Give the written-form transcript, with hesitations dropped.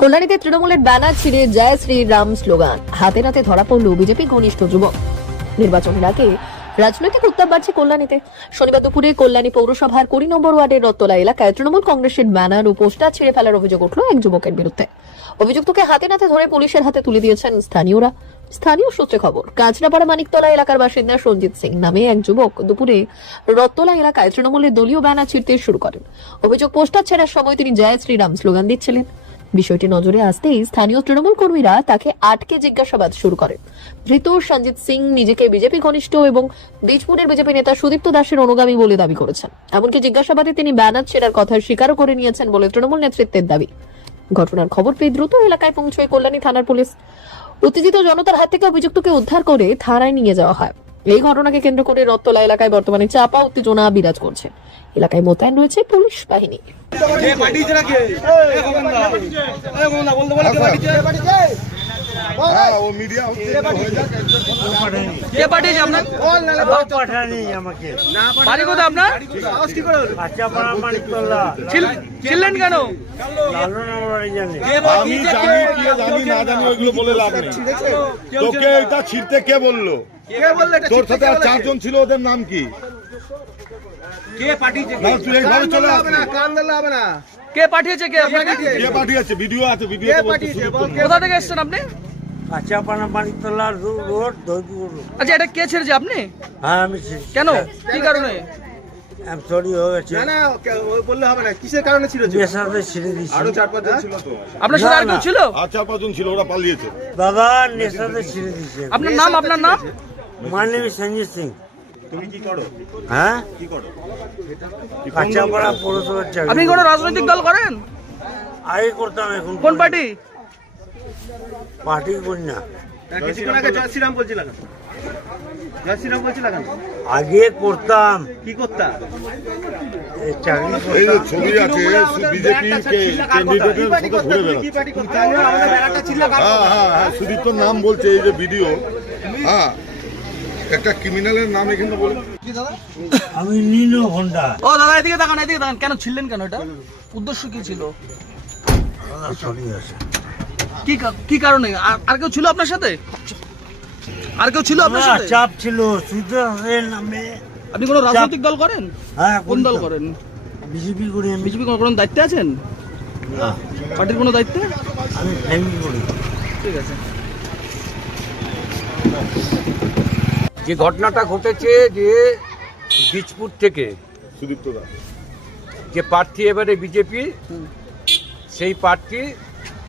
কল্যাণীতে তৃণমূলের ব্যানার ছিঁড়ে জয় শ্রীরাম স্লোগান, হাতে নাতে ধরা পড়ল বিজেপি ঘনিষ্ঠ যুবক। নির্বাচনের আগে রাজনৈতিক উত্তাপ বাড়ছে কল্যাণীতে। শনিবার দুপুরে কল্যাণী পৌরসভার 20 নম্বর ওয়ার্ডের রত্তলা এলাকায় তৃণমূল কংগ্রেসের ব্যানার ও পোস্টার ছিঁড়ে ফেলার অভিযোগ উঠল এক যুবকের বিরুদ্ধে। অভিযুক্তকে হাতে নাতে ধরে পুলিশের হাতে তুলে দিয়েছেন স্থানীয়রা। স্থানীয় সূত্রে খবর, কাঁচরাপাড়া মানিকতলা এলাকার বাসিন্দা সঞ্জিত সিং নামে এক যুবক দুপুরে রত্তলা এলাকায় তৃণমূলের দলীয় ব্যানার ছিঁড়তে শুরু করেন। অভিযোগ, পোস্টার ছেড়ার সময় তিনি জয় শ্রীরাম স্লোগান দিচ্ছিলেন। বিষয়টি নজরে আসতেই স্থানীয় তৃণমূল কর্মীরা তাকে আটকে জিজ্ঞাসাবাদ শুরু করেন। ধৃত সঞ্জিত সিং নিজেকে বিজেপি ঘনিষ্ঠ এবং বীজপুরের বিজেপি নেতা সুদীপ্ত দাসের অনুগামী বলে দাবি করেছেন। এমনকি জিজ্ঞাসাবাদে তিনি ব্যানার ছেড়ার কথা স্বীকারও করে নিয়েছেন বলে তৃণমূল নেতৃত্বের দাবি। ঘটনার খবর পেয়ে দ্রুত এলাকায় পৌঁছয় কল্যাণী থানার পুলিশ। উত্তেজিত জনতার হাত থেকে অভিযুক্তকে উদ্ধার করে থানায় নিয়ে যাওয়া হয়। এই ঘটনাকে কেন্দ্র করে রত্তলা এলাকায় বর্তমানে চাপা উত্তেজনা বিরাজ করছে। এলাকায় মোতায়েন রয়েছে পুলিশ বাহিনী। ছিলেন কেন? আমি জানি কি জানি না জানি ওইগুলো বলে লাভ নেই। তোকে এটা ছিঁড়তে কে বললো? তোর সাথে আর চারজন ছিল, ওদের নাম কি? কে পাঠিয়েছে? না, তুই এইভাবে চলে আসবি। কে পাঠিয়েছে? কে আপনাকে? কে পাঠিয়েছে? ভিডিও আছে, ভিডিও কোথা থেকে এসেছেন আপনি? কাঁচাপাড়া মানিকতলা রোড দৌলপুর। আচ্ছা, এটা কে ছেড়েছে? আপনি? হ্যাঁ, আমি কেন? কি কারণে? চুরি হয়ে গেছে। বললে হবে না, কিসের কারণে ছিল? নেশাতে ছিঁড়ে দিচ্ছি। আরো 4-5 জন ছিল তো। আপনার সাথে আর কেউ ছিল? আর 4-5 জন ছিল, ওরা পালিয়েছে। দাদা নেশাতে ছিঁড়ে দিচ্ছে। আপনার নাম? আপনার নাম? My name is Sanjit Singh. তুমি কি করো? হ্যাঁ, কি করো? কাঁচাপাড়া পৌরসভার চাকরি। আপনি কোনো রাজনৈতিক দল করেন? আগে করতাম, এখন কোন পার্টি? পার্টি করি না। কিছুক্ষণ আগে জয় শ্রীরাম বলছিল কেন? জয় শ্রীরাম বলছিল কেন? আগে করতাম, কি করতা? এই চাকরি এই যে করতাম। ছবি আছে, বিজেপি ক্যান্ডিডেটের সাথে ঘুরে বেড়াচ্ছে। হ্যাঁ হ্যাঁ হ্যাঁ, সুদীপ্তর নাম বলছে এই যে ভিডিও। হ্যাঁ, একটা ক্রিমিনালের নাম এখানে বলে। আমি নীলু হোন্ডা। ও দাদা, এদিকে তাকান, এদিকে তাকান। কেন ছিলেন কেন? এটা উদ্দেশ্য কি ছিল? চলে আসে। কি কারণে? আর কেউ ছিল আপনার সাথে? আর কেউ ছিল আপনার সাথে? চাপ ছিল সুদের নামে। আপনি কোনো রাজনৈতিক দল করেন? হ্যাঁ, কোন দল করেন? বিজেপি করি আমি। বিজেপি কোনো দায়িত্বে আছেন? না, পার্টির কোনো দায়িত্বে? আমি ফ্যামিলি করি। ঠিক আছে। যে ঘটনাটা ঘটেছে, যে বীজপুর থেকে সুদীপ্ত দাস যে প্রার্থী এবারে বিজেপি, সেই প্রার্থী